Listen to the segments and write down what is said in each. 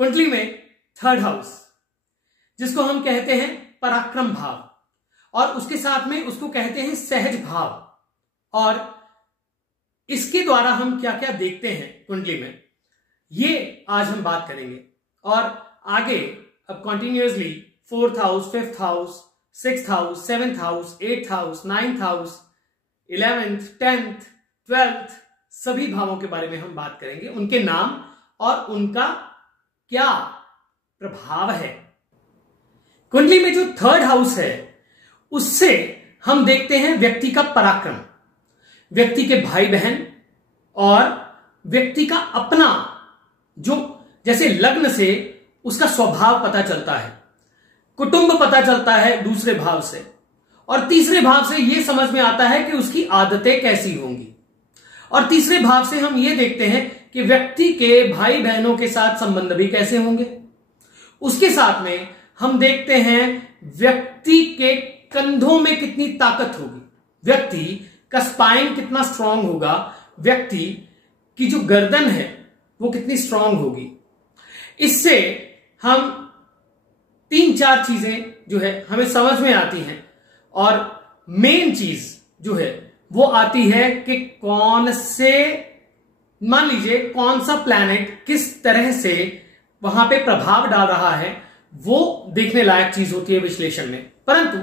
कुंडली में third house, जिसको हम कहते हैं पराक्रम भाव, और उसके साथ में उसको कहते हैं सहज भाव। और इसके द्वारा हम क्या क्या देखते हैं कुंडली में, ये आज हम बात करेंगे। और आगे अब continuously fourth house, fifth house, sixth house, seventh house, eighth house, ninth house, 11th, 10th, 12th सभी भावों के बारे में हम बात करेंगे, उनके नाम और उनका क्या प्रभाव है। कुंडली में जो थर्ड हाउस है उससे हम देखते हैं व्यक्ति का पराक्रम, व्यक्ति के भाई बहन और व्यक्ति का अपना, जो जैसे लग्न से उसका स्वभाव पता चलता है, कुटुंब पता चलता है दूसरे भाव से, और तीसरे भाव से यह समझ में आता है कि उसकी आदतें कैसी होंगी, और तीसरे भाव से हम ये देखते हैं कि व्यक्ति के भाई बहनों के साथ संबंध भी कैसे होंगे। उसके साथ में हम देखते हैं व्यक्ति के कंधों में कितनी ताकत होगी, व्यक्ति का स्पाइन कितना स्ट्रांग होगा, व्यक्ति की जो गर्दन है वो कितनी स्ट्रांग होगी। इससे हम 3-4 चीजें जो है हमें समझ में आती हैं, और मेन चीज जो है वो आती है कि कौन से, मान लीजिए कौन सा प्लैनेट किस तरह से वहां पे प्रभाव डाल रहा है, वो देखने लायक चीज होती है विश्लेषण में। परंतु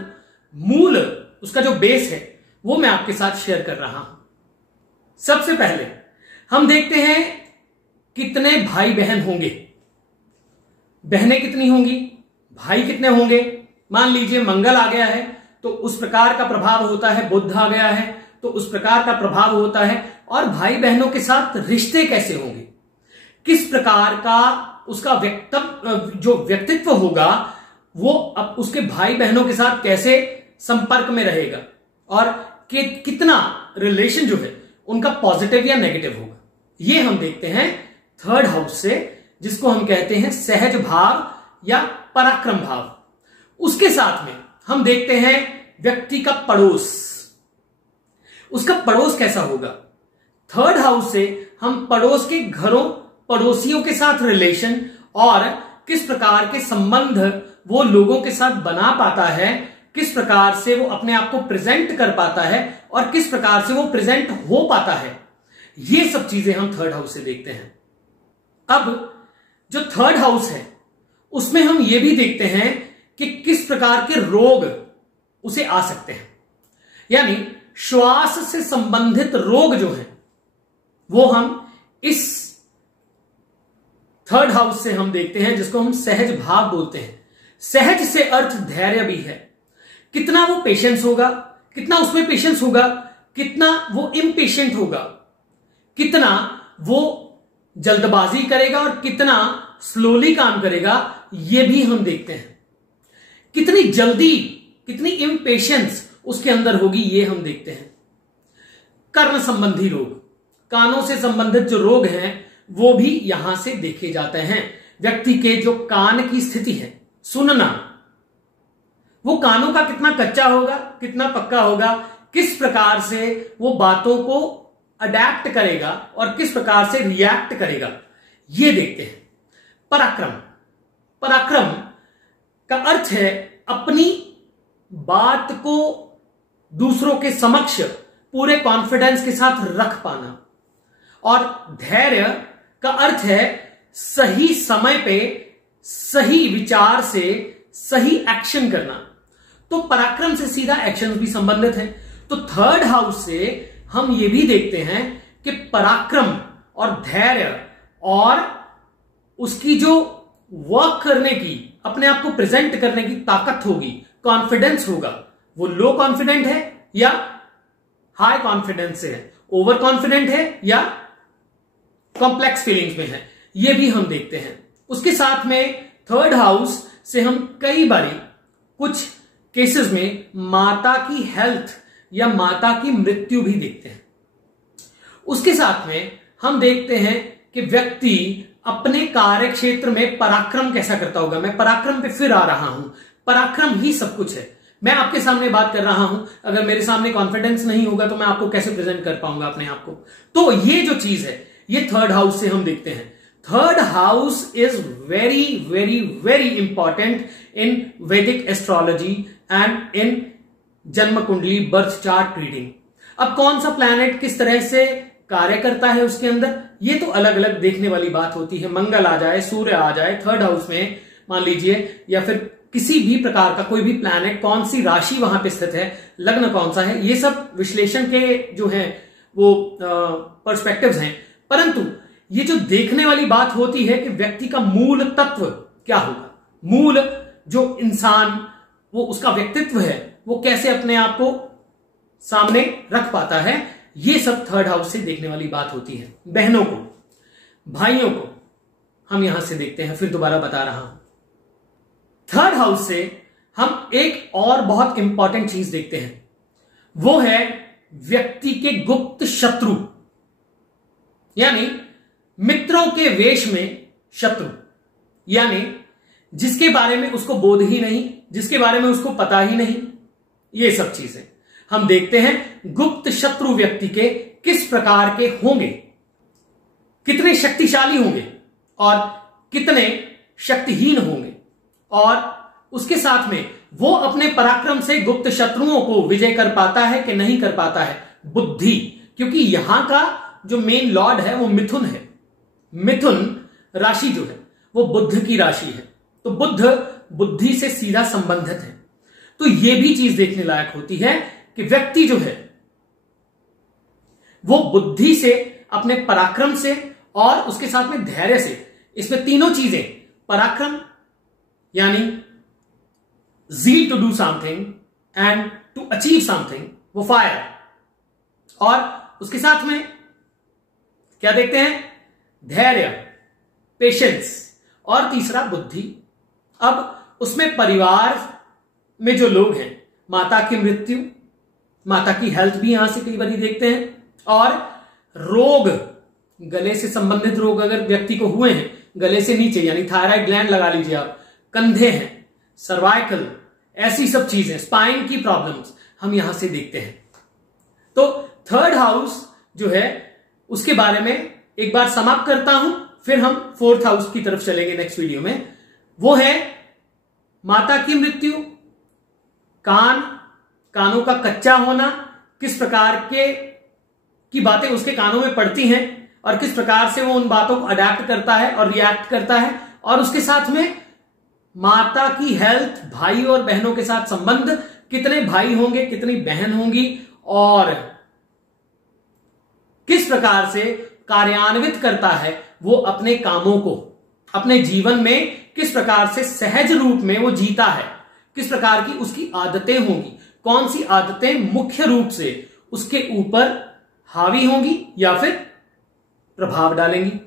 मूल उसका जो बेस है वो मैं आपके साथ शेयर कर रहा हूं। सबसे पहले हम देखते हैं कितने भाई बहन होंगे, बहनें कितनी होंगी, भाई कितने होंगे। मान लीजिए मंगल आ गया है तो उस प्रकार का प्रभाव होता है, बुध आ गया है तो उस प्रकार का प्रभाव होता है, और भाई बहनों के साथ रिश्ते कैसे होंगे, किस प्रकार का उसका जो व्यक्तित्व होगा वो अब उसके भाई बहनों के साथ कैसे संपर्क में रहेगा, और कितना रिलेशन जो है उनका पॉजिटिव या नेगेटिव होगा। ये हम देखते हैं थर्ड हाउस से, जिसको हम कहते हैं सहज भाव या पराक्रम भाव। उसके साथ में हम देखते हैं व्यक्ति का पड़ोस, उसका पड़ोस कैसा होगा। थर्ड हाउस से हम पड़ोस के घरों, पड़ोसियों के साथ रिलेशन और किस प्रकार के संबंध वो लोगों के साथ बना पाता है, किस प्रकार से वो अपने आप को प्रेजेंट कर पाता है और किस प्रकार से वो प्रेजेंट हो पाता है, ये सब चीजें हम थर्ड हाउस से देखते हैं। अब जो थर्ड हाउस है उसमें हम ये भी देखते हैं कि किस प्रकार के रोग उसे आ सकते हैं, यानी श्वास से संबंधित रोग जो हैं वो हम इस थर्ड हाउस से हम देखते हैं, जिसको हम सहज भाव बोलते हैं। सहज से अर्थ धैर्य भी है, कितना वो पेशेंस होगा, कितना उसमें पेशेंस होगा, कितना वो इम्पेशेंट होगा, कितना वो जल्दबाजी करेगा और कितना स्लोली काम करेगा, ये भी हम देखते हैं। कितनी जल्दी, कितनी इम्पेशेंस उसके अंदर होगी, ये हम देखते हैं। कर्ण संबंधी रोग, कानों से संबंधित जो रोग हैं वो भी यहां से देखे जाते हैं। व्यक्ति के जो कान की स्थिति है, सुनना, वो कानों का कितना कच्चा होगा, कितना पक्का होगा, किस प्रकार से वो बातों को अडेप्ट करेगा और किस प्रकार से रिएक्ट करेगा, ये देखते हैं। पराक्रम, पराक्रम का अर्थ है अपनी बात को दूसरों के समक्ष पूरे कॉन्फिडेंस के साथ रख पाना, और धैर्य का अर्थ है सही समय पे सही विचार से सही एक्शन करना। तो पराक्रम से सीधा एक्शन भी संबंधित है। तो थर्ड हाउस से हम ये भी देखते हैं कि पराक्रम और धैर्य और उसकी जो वर्क करने की, अपने आप को प्रेजेंट करने की ताकत होगी, कॉन्फिडेंस होगा, वो लो कॉन्फिडेंट है या हाई कॉन्फिडेंस से है, ओवर कॉन्फिडेंट है या कॉम्प्लेक्स फीलिंग्स में है, ये भी हम देखते हैं। उसके साथ में थर्ड हाउस से हम कई बारी कुछ केसेस में माता की हेल्थ या माता की मृत्यु भी देखते हैं। उसके साथ में हम देखते हैं कि व्यक्ति अपने कार्य क्षेत्र में पराक्रम कैसा करता होगा। मैं पराक्रम पे फिर आ रहा हूं, पराक्रम ही सब कुछ है। मैं आपके सामने बात कर रहा हूं, अगर मेरे सामने कॉन्फिडेंस नहीं होगा तो मैं आपको कैसे प्रेजेंट कर पाऊंगा अपने आप को। तो ये जो चीज है ये थर्ड हाउस से हम देखते हैं। Third house is very very very important in वैदिक एस्ट्रोलॉजी एंड इन जन्म कुंडली बर्थ चार्ट रीडिंग। अब कौन सा प्लैनेट किस तरह से कार्य करता है उसके अंदर, ये तो अलग अलग देखने वाली बात होती है। मंगल आ जाए, सूर्य आ जाए थर्ड हाउस में मान लीजिए, या फिर किसी भी प्रकार का कोई भी प्लैनेट, कौन सी राशि वहां पे स्थित है, लग्न कौन सा है, ये सब विश्लेषण के जो है वो पर्सपेक्टिव्स हैं। परंतु ये जो देखने वाली बात होती है कि व्यक्ति का मूल तत्व क्या होगा, मूल जो इंसान वो उसका व्यक्तित्व है वो कैसे अपने आप को सामने रख पाता है, ये सब थर्ड हाउस से देखने वाली बात होती है। बहनों को, भाइयों को हम यहां से देखते हैं, फिर दोबारा बता रहा हूं। थर्ड हाउस से हम एक और बहुत इंपॉर्टेंट चीज देखते हैं, वो है व्यक्ति के गुप्त शत्रु, यानी मित्रों के वेश में शत्रु, यानी जिसके बारे में उसको बोध ही नहीं, जिसके बारे में उसको पता ही नहीं, ये सब चीजें हम देखते हैं। गुप्त शत्रु व्यक्ति के किस प्रकार के होंगे, कितने शक्तिशाली होंगे और कितने शक्तिहीन होंगे, और उसके साथ में वो अपने पराक्रम से गुप्त शत्रुओं को विजय कर पाता है कि नहीं कर पाता है। बुद्धि, क्योंकि यहां का जो मेन लॉर्ड है वो मिथुन है, मिथुन राशि जो है वो बुध की राशि है, तो बुध बुद्धि से सीधा संबंधित है। तो यह भी चीज देखने लायक होती है कि व्यक्ति जो है वो बुद्धि से, अपने पराक्रम से और उसके साथ में धैर्य से, इसमें तीनों चीजें, पराक्रम यानी zeal to do something and to achieve something, वो फायर, और उसके साथ में क्या देखते हैं, धैर्य, पेशेंस, और तीसरा बुद्धि। अब उसमें परिवार में जो लोग हैं, माता की मृत्यु, माता की हेल्थ भी यहां से कई बार देखते हैं, और रोग, गले से संबंधित रोग अगर व्यक्ति को हुए हैं, गले से नीचे यानी थायराइड ग्लैंड लगा लीजिए आप, कंधे हैं, सर्वाइकल, ऐसी सब चीजें, स्पाइन की प्रॉब्लम्स हम यहां से देखते हैं। तो थर्ड हाउस जो है उसके बारे में एक बार समाप्त करता हूं, फिर हम फोर्थ हाउस की तरफ चलेंगे नेक्स्ट वीडियो में। वो है माता की मृत्यु, कानों का कच्चा होना, किस प्रकार की बातें उसके कानों में पड़ती हैं और किस प्रकार से वो उन बातों को अडेप्ट करता है और रिएक्ट करता है, और उसके साथ में माता की हेल्थ, भाई और बहनों के साथ संबंध, कितने भाई होंगे, कितनी बहन होंगी, और किस प्रकार से कार्यान्वित करता है वो अपने कामों को, अपने जीवन में किस प्रकार से सहज रूप में वो जीता है, किस प्रकार की उसकी आदतें होंगी, कौन सी आदतें मुख्य रूप से उसके ऊपर हावी होंगी या फिर प्रभाव डालेंगी।